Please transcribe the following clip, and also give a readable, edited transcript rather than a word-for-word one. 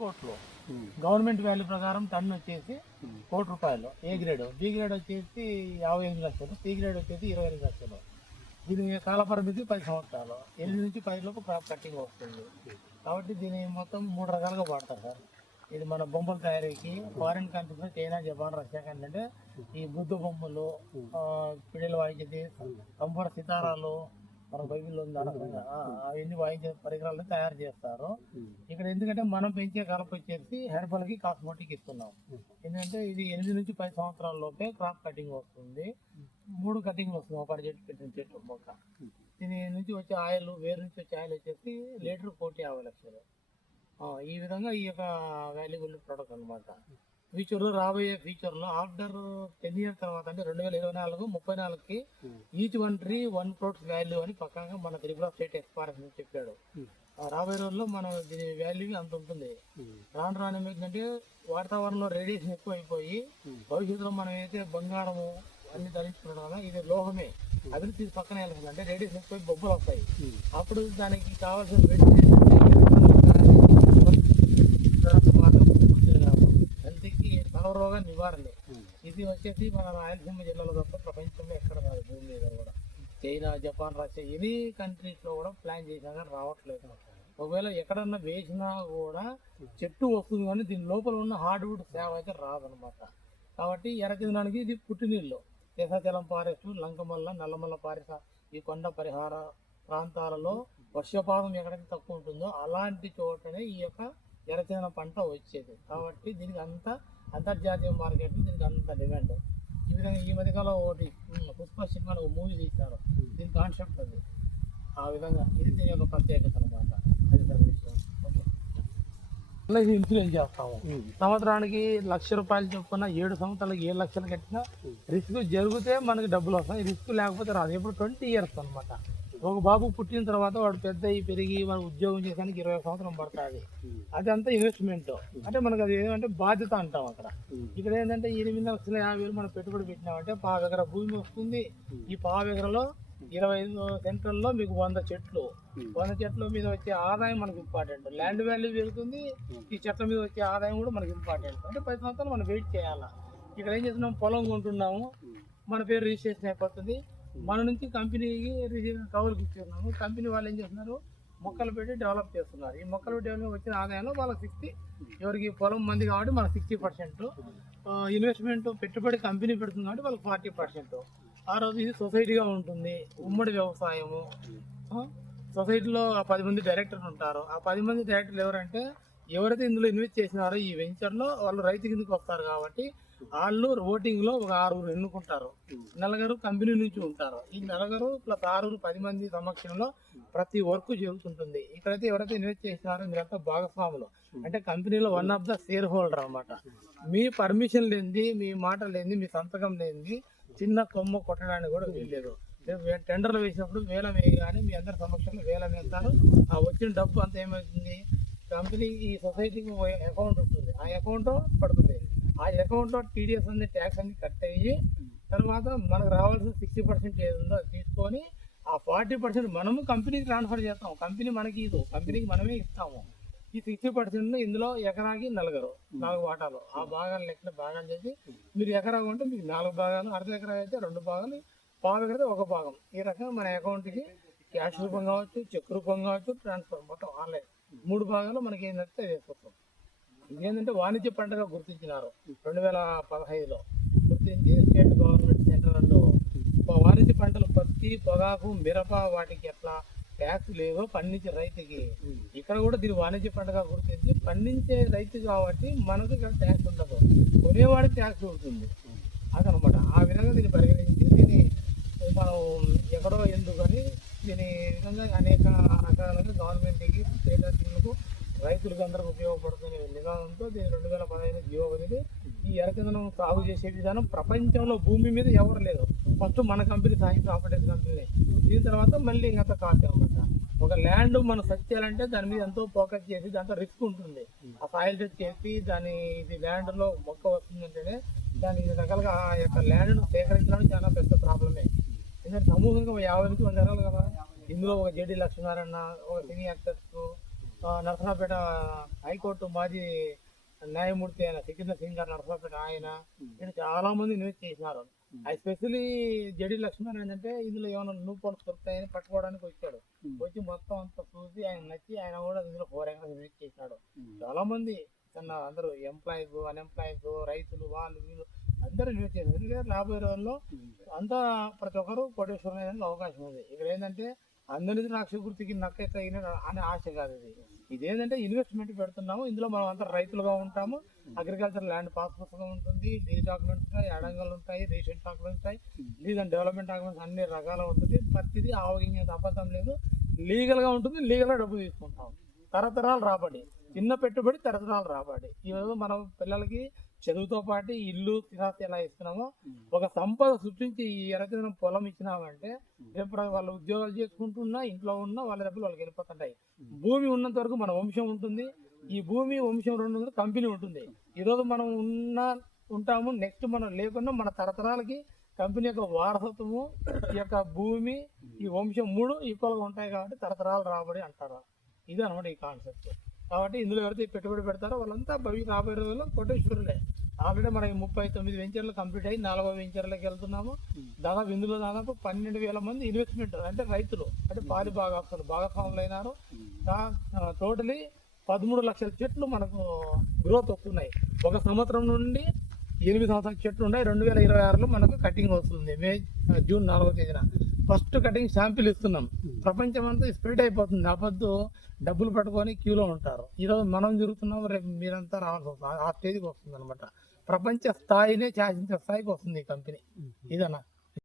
కోట్లు. Government value ప్రకారం ton వచ్చేసి ₹1,00,00,000 ఏ గ్రేడ్, బి గ్రేడ్ వచ్చేసి 58 లక్షలు, సి గ్రేడ్ వచ్చేసి 28 లక్షలు. దీని కాల పరిమితి 10 సంవత్సరాలు. 8 నుంచి 10 లోపు క్రాప్ కటింగ్ వస్తుంది. కాబట్టి దీన్ని మొత్తం 3 రకాలుగా వాడతారు సార్. ఇది మన బొమ్మల తయారీకి ఫారిన్ కంట్రీస్లో చైనా, జపాన్, రష్యా కంటే ఈ బుద్ధ బొమ్మలు, పిడిలు వాయించేది, కంపర సితారాలు, మన బైబిల్లో అవన్నీ వాయించే పరికరాలను తయారు చేస్తారు. ఇక్కడ ఎందుకంటే మనం పెంచే కలప వచ్చేసి హెర్బల్కి కాస్మెటిక్ ఇస్తున్నాం. ఎందుకంటే ఇది 8 నుంచి 10 సంవత్సరాల లోపే క్రాప్ కటింగ్ వస్తుంది. 3 కటింగ్ వస్తుంది ఒక చెట్టు పెట్టిన చెట్టు మొక్క. దీని నుంచి వచ్చే ఆయిల్, వేరు నుంచి వచ్చే ఆయిల్ వచ్చేసి లీటర్ 1,50,00,000. ఈ విధంగా ఈ యొక్క వాల్యుబుల్ ప్రొడక్ట్ అనమాట. ఫ్యూచర్లో రాబోయే ఫ్యూచర్లో ఆఫ్టర్ 10 ఇయర్స్ తర్వాత అంటే 2024-34కి each one tree 1 crore value అని పక్కాగా మన త్రిపుర స్టేట్ ఎక్స్పారెన్స్ చెప్పాడు. రాబోయే రోజుల్లో మన దీని వాల్యూ అంత ఉంటుంది. రాను రాను ఏమైందంటే వాతావరణంలో రేడియేషన్ ఎక్కువ అయిపోయి భవిష్యత్తులో మనం అయితే బంగారము అన్ని ధరించుకున్నాం కదా, ఇది లోహమే అభివృద్ధి పక్కన వెళ్తుంది. అంటే రేడియేషన్ ఎక్కువ బొబ్బలు వస్తాయి. అప్పుడు దానికి కావాల్సిన హెల్త్కి సర్వరోగ నివారణ. ఇది వచ్చేసి మన రాయలసీమ జిల్లాలో తప్ప ప్రపంచంలో ఎక్కడ రాదు, భూమి మీద కూడా. చైనా, జపాన్, రష్యా ఎనీ కంట్రీస్లో కూడా ప్లాన్ చేసినా కానీ రావట్లేదు. ఒకవేళ ఎక్కడన్నా వేసినా కూడా చెట్టు వస్తుంది కానీ దీని లోపల ఉన్న హార్డ్వుడ్ సేవ అయితే రాదనమాట. కాబట్టి ఎర్రచందనానికి ఇది పుట్టినీళ్ళు. శేషాచలం ఫారెస్ట్, లంకమల్ల, నల్లమల్ల ఫారెస్ట్, ఈ కొండ పరిహార ప్రాంతాలలో వర్షపాతం ఎక్కడైతే తక్కువ ఉంటుందో అలాంటి చోటనే ఈ యొక్క ఎర్రచందనం పంట వచ్చేది. కాబట్టి దీనికి అంత అంతర్జాతీయ మార్కెట్లో దీనికి అంత డిమాండ్. ఈ విధంగా ఈ మధ్యకాలం ఒకటి పుష్ప సినిమాలో ఒక మూవీ తీస్తారు, దీని కాన్సెప్ట్ అది. ఆ విధంగా ఇది దీని యొక్క ప్రత్యేకత అనమాట. అది విషయం. ఓకే, ఇన్సూరెన్స్ చేస్తాము. సంవత్సరానికి ₹1,00,000 చొప్పున 7 సంవత్సరాలకి 7 లక్షలు కట్టినా రిస్క్ జరిగితే మనకి డబ్బులు వస్తాయి, రిస్క్ లేకపోతే రాదు. ఇప్పుడు 20 ఇయర్స్ అనమాట. ఒక బాబు పుట్టిన తర్వాత వాడు పెద్ద పెరిగి మన ఉద్యోగం చేయడానికి 20 సంవత్సరం పడుతుంది. అది అంతా ఇన్వెస్ట్మెంట్. అంటే మనకు అది ఏమంటే బాధ్యత అంటాం అక్కడ. ఇక్కడ ఏంటంటే 8,50,000 మనం పెట్టుబడి పెట్టినామంటే 1/4 ఎకరా భూమి వస్తుంది. ఈ 1/4 ఎకరాలో 25 సెంటర్లో మీకు 100 చెట్లు. 100 చెట్ల మీద వచ్చే ఆదాయం మనకు ఇంపార్టెంట్. ల్యాండ్ వాల్యూ పెరుగుతుంది, ఈ చెట్ల మీద వచ్చే ఆదాయం కూడా మనకు ఇంపార్టెంట్. అంటే 10 సంవత్సరాలు మనం వెయిట్ చేయాలా. ఇక్కడ ఏం చేస్తున్నాం, పొలం కొంటున్నాము, మన పేరు రిజిస్ట్రేషన్ అయిపోతుంది. మన నుంచి కంపెనీకి కవర్కి ఇచ్చేస్తున్నాము. కంపెనీ వాళ్ళు ఏం చేస్తున్నారు, మొక్కలు పెట్టి డెవలప్ చేస్తున్నారు. ఈ మొక్కలు డెవలప్ వచ్చిన ఆదాయంలో వాళ్ళకి 60, ఎవరికి పొలం మంది కాబట్టి మనకు 60%, ఇన్వెస్ట్మెంట్ పెట్టుబడి కంపెనీ పెడుతుంది కాబట్టి వాళ్ళకి 40%. ఆ రోజు ఇది సొసైటీగా ఉంటుంది, ఉమ్మడి వ్యవసాయము. సొసైటీలో 10 మంది డైరెక్టర్లు ఉంటారు. ఆ 10 మంది డైరెక్టర్లు ఎవరంటే ఎవరైతే ఇందులో ఇన్వెస్ట్ చేసినారో ఈ వెంచర్లో వాళ్ళు రైతు కిందకి వస్తారు. కాబట్టి వాళ్ళు ఓటింగ్లో ఒక 6 ఎన్నుకుంటారు, 4 కంపెనీ నుంచి ఉంటారు. ఈ 4 + 6 10 మంది సమక్షంలో ప్రతి వర్క్ జరుగుతుంటుంది. ఇక్కడైతే ఎవరైతే ఇన్వెస్ట్ చేసినారో మీరంతా భాగస్వాములు. అంటే కంపెనీలో one of the share holder అనమాట. మీ పర్మిషన్ లేనిది, మీ మాట లేనిది, మీ సంతకం లేనిది చిన్న కొమ్మ కొట్టడానికి కూడా వీల్లేదు. టెండర్లు వేసినప్పుడు వేలం వేయగానే మీ అందరి సమక్షంలో వేలం వేస్తారు. ఆ వచ్చిన డబ్బు అంతా ఏమవుతుంది, కంపెనీ ఈ సొసైటీకి అకౌంట్ ఉంటుంది, ఆ అకౌంట్ పడుతుంది. ఆ అకౌంట్లో TDS అన్ని ట్యాక్స్ అన్ని కట్ అయ్యి తర్వాత మనకు రావాల్సిన 60% ఏది ఉందో అది తీసుకొని ఆ 40% మనము కంపెనీకి ట్రాన్స్ఫర్ చేస్తాం. కంపెనీ మనకి ఇది, కంపెనీకి మనమే ఇస్తాము. ఈ 60% ఇందులో ఎకరాకి 4 వాటాలు. ఆ భాగాలు లెక్కన భాగాలు చేసి మీరు ఎకరా ఉంటే మీకు 4 భాగాలు, అర్ధ ఎకరా అయితే 2 భాగాలు, 1/4 ఎకరా 1 భాగం. ఈ రకంగా మన అకౌంట్కి క్యాష్ రూపం కావచ్చు, చెక్ రూపం కావచ్చు, ట్రాన్స్ఫర్ మొత్తం ఆన్లైన్ 3 భాగాలు మనకి ఏంటంటే వేసుకొస్తాం. ఇదేంటంటే వాణిజ్య పంటగా గుర్తించినారు 2015లో. గుర్తించి స్టేట్ గవర్నమెంట్ సెంట్రల్ వాణిజ్య పంటలు పత్తి, పొగాకు, మిరప వాటికి ఎట్లా ట్యాక్స్ లేవో పండించే రైతుకి ఇక్కడ కూడా దీన్ని వాణిజ్య పంటగా గుర్తించి పండించే రైతు కాబట్టి మనకు ఇక్కడ ట్యాక్స్ ఉండదు, కొనేవాడికి ట్యాక్స్ ఉంటుంది. అదనమాట. ఆ విధంగా దీన్ని పరిగణించి దీన్ని మనం ఎక్కడో ఎందుకని దీని విధంగా అనేక రకాలుగా గవర్నమెంట్కి, స్టేట్ అధికారులకు, రైతులకు అందరికి ఉపయోగపడుతున్న విధానంతో దీన్ని 2015 జీవో వదిలి ఈ ఎర్రచందనం సాగు చేసే విధానం ప్రపంచంలో భూమి మీద ఎవరు లేదు. ఫస్ట్ మన కంపెనీ సాయి ప్రాపర్టీస్ కంపెనీ, దీని తర్వాత మళ్ళీ ఇంకా కాస్ట్ అనమాట. ఒక ల్యాండ్ మనం సెర్చ్ చేయాలంటే దాని మీద ఎంతో ఫోకస్ చేసి దాంట్లో రిస్క్ ఉంటుంది. ఆ సాయిల్ టెస్ట్ చేసి దాని ఇది ల్యాండ్లో మొక్క వస్తుందంటేనే దాని రకాలుగా ఆ యొక్క ల్యాండ్ను సేకరించడానికి చాలా పెద్ద ప్రాబ్లమే. ఎందుకంటే సమూహంగా 50 నుంచి 100 ఎకరాలు కదా. ఇందులో ఒక JD లక్ష్మీనారాయణ, ఒక సినీ యాక్టర్స్, నరసరావుపేట హైకోర్టు మాజీ న్యాయమూర్తి అయిన సికిందర్ సింగ్ గారు నరసరావుపేట ఆయన చాలా మంది ఇన్వెస్ట్ చేసినారు. ఎస్పెషలీ జడి లక్ష్మణ్ ఏంటంటే ఇందులో ఏమైనా లూప్ హోల్స్ దొరుకుతాయని పట్టుకోవడానికి వచ్చాడు. వచ్చి మొత్తం అంతా చూసి ఆయన నచ్చి ఆయన కూడా ఇందులో 4 ఎకరాలు ఇన్వెస్ట్ చేసినాడు. చాలా మంది అందరూ ఎంప్లాయీస్, అన్ఎంప్లాయీస్, రైతులు, వాళ్ళు వీళ్ళు అందరూ ఇన్వెస్ట్ చేశారు. ఎందుకంటే రాబోయే రోజుల్లో అంతా ప్రతి ఒక్కరు కోటేశ్వరం అయ్యేందుకు అవకాశం ఉంది. ఇక్కడ ఏంటంటే అందరిది నాకు గుర్తికి నక్క తగిన అనే ఆశ కాదు. ఇదేంటంటే ఇన్వెస్ట్మెంట్ పెడుతున్నాము. ఇందులో మనం అంతా రైతులుగా ఉంటాము. అగ్రికల్చర్ ల్యాండ్ పాస్ పుస్తకం ఉంటుంది, లీజ్ డాక్యుమెంట్స్ ఉంటాయి, అడంగలు ఉంటాయి, రీసెంట్ డాక్యుమెంట్స్ ఉంటాయి, లీజ్ అండ్ డెవలప్మెంట్ డాక్యుమెంట్స్ అన్ని రకాల ఉంటుంది. ప్రతిదీ ఆవగించేది అబద్ధం లేదు, లీగల్గా ఉంటుంది. లీగల్గా డబ్బు తీసుకుంటాం. తరతరాలు రాబడి, చిన్న పెట్టుబడి తరతరాలు రాబడి. ఈరోజు మనం పిల్లలకి చదువుతో పాటు ఇల్లు స్థిరాస్తి ఎలా ఇస్తున్నామో ఒక సంపద సృష్టించి ఈ ఎరకైన పొలం ఇచ్చినామంటే రేపు వాళ్ళు ఉద్యోగాలు చేసుకుంటున్నా ఇంట్లో ఉన్నా వాళ్ళ డబ్బులు వాళ్ళకి వెళ్ళిపోతుంటాయి. భూమి ఉన్నంత వరకు మన వంశం ఉంటుంది. ఈ భూమి వంశం 2 కంపెనీ ఉంటుంది. ఈరోజు మనం ఉంటాము, నెక్స్ట్ మనం లేకుండా మన తరతరాలకి కంపెనీ యొక్క వారసత్వము, ఈ యొక్క భూమి, ఈ వంశం 3 ఈక్వల్గా ఉంటాయి. కాబట్టి తరతరాలు రాబడి అంటారు. ఇది అనమాట ఈ కాన్సెప్ట్. కాబట్టి ఇందులో ఎవరైతే పెట్టుబడి పెడతారో వాళ్ళంతా రాబోయే రోజుల్లో కోటేశ్వరులే. ఆల్రెడీ మనకి 39 వెంచర్లు కంప్లీట్ అయ్యి 40వ వెంచర్లకు వెళ్తున్నాము. ఇందులో దాదాపు 12,000 మంది ఇన్వెస్ట్మెంట్ అంటే రైతులు అంటే పాలి భాగస్వాములు అయినారు. టోటలీ 13 లక్షల చెట్లు మనకు గ్రోత్ వస్తున్నాయి. 1 సంవత్సరం నుండి 8 సంవత్సరాల చెట్లు ఉన్నాయి. 2026లో మనకు కటింగ్ వస్తుంది. జూన్ 4వ తేదీన ఫస్ట్ కటింగ్ శాంపిల్ ఇస్తున్నాం. ప్రపంచం అంతా స్ప్రెడ్ అయిపోతుంది. అబద్దు డబ్బులు పట్టుకొని క్యూలో ఉంటారు. ఈరోజు మనం జరుగుతున్నాం, రేపు మీరంతా రావాల్సి వస్తుంది. ఆ స్టేజ్కి వస్తుంది అనమాట. ప్రపంచ స్థాయినే శాసించే స్థాయికి వస్తుంది ఈ కంపెనీ. ఇదన్నా.